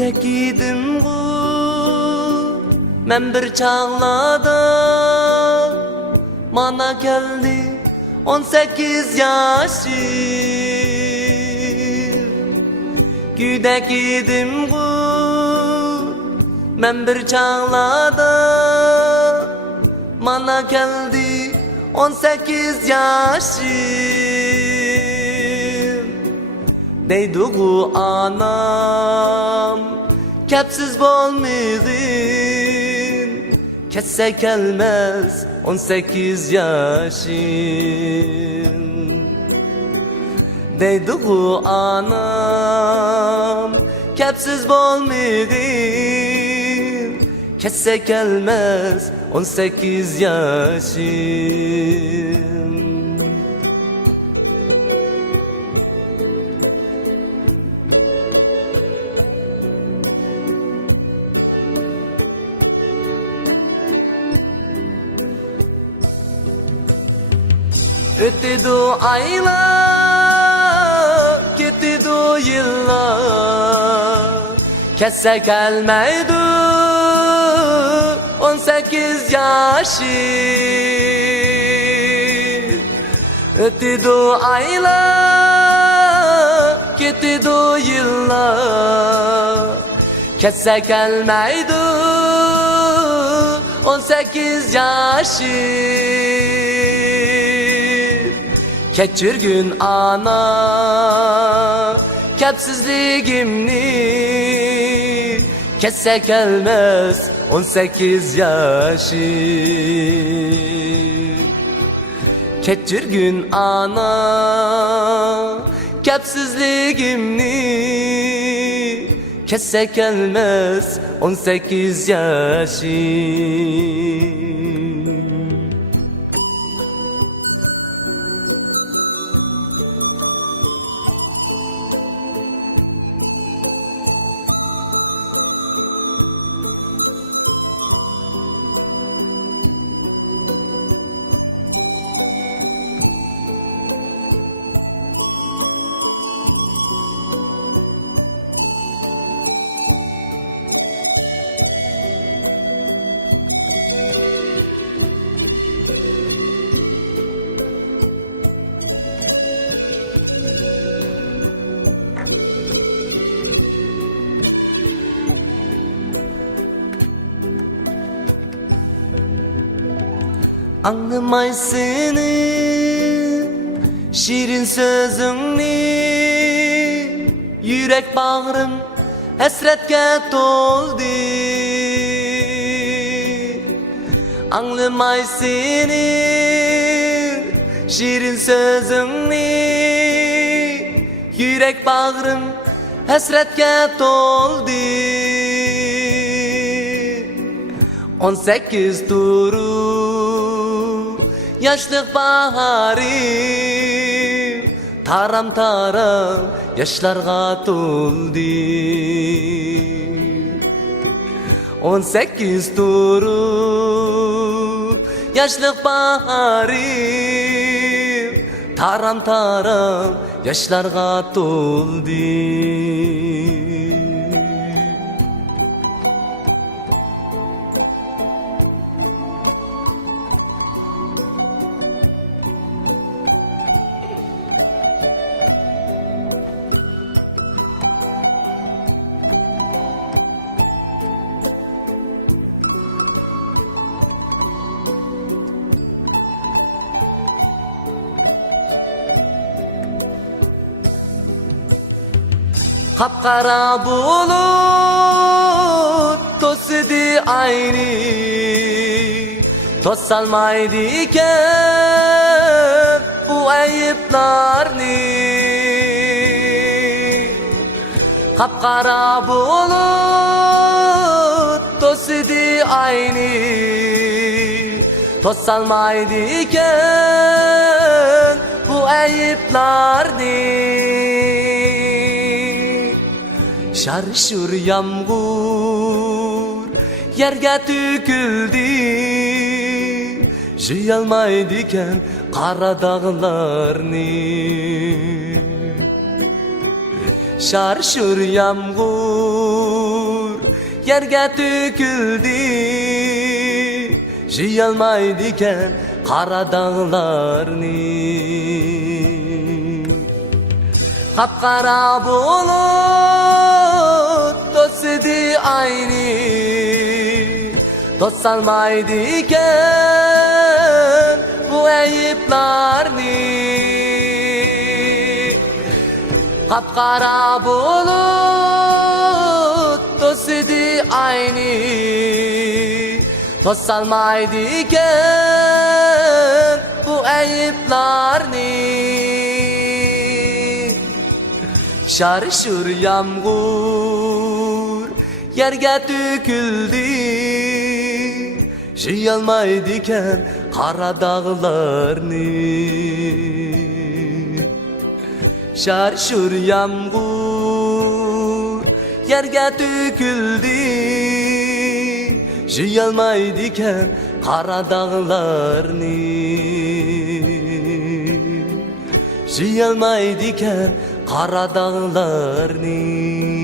Güdek idim bu men bir çağlada, mana geldi 18 yaşım. Güdek idim bu men bir çağlada, mana geldi 18 yaşım. Deyduğu anam kepsiz bolmaydın, kesse gelmez 18 yaşım. Deyduğu anam kepsiz bolmaydın, kesse gelmez 18 yaşım. Ötüdü aylar, gittidu yıllar, kesse gelmeydi 18 yaşım. Ötüdü aylar, gittidu yıllar, kesse gelmeydi 18 yaşım. Keçirgün ana kepsizliğimni, kesse gelmez 18 yaşım. Keçirgün ana kepsizliğimni, kesse gelmez 18 yaşım. Anlamaysın şirin sözünü, yürek bağrım hasretke doldu. Anlamaysın şirin sözünü, yürek bağrım hasretke doldu. 18 duru yaşlık baharı, taram taram yaşlarga doldu. 18 duru yaşlık baharı, taram taram yaşlarga doldu. Kapkara bulut tosidi ayni, tossalmaydı iken bu ayıplarni. Kapkara bulut tosidi ayni, tossalmaydı iken bu ayıplarni. Şarşur yağmur yerge tüküldü, jıyalmaydiken kara dağlarni. Şarşur yağmur yerge tüküldü. Jıyalmaydiken kara dağlarni. Kapkara bulut tosidi ayni. Tossalmaydiken bu eyiplarni. Kapkara bulut tosidi ayni. Tossalmaydiken bu eyiplarni. Şarşur yağmur yerge tüküldü. Jıyalmaydiken kara dağlarni. Şarşur yağmur yerge tüküldü. Jıyalmaydiken kara dağlarni. Jıyalmaydiken kara dağlarni.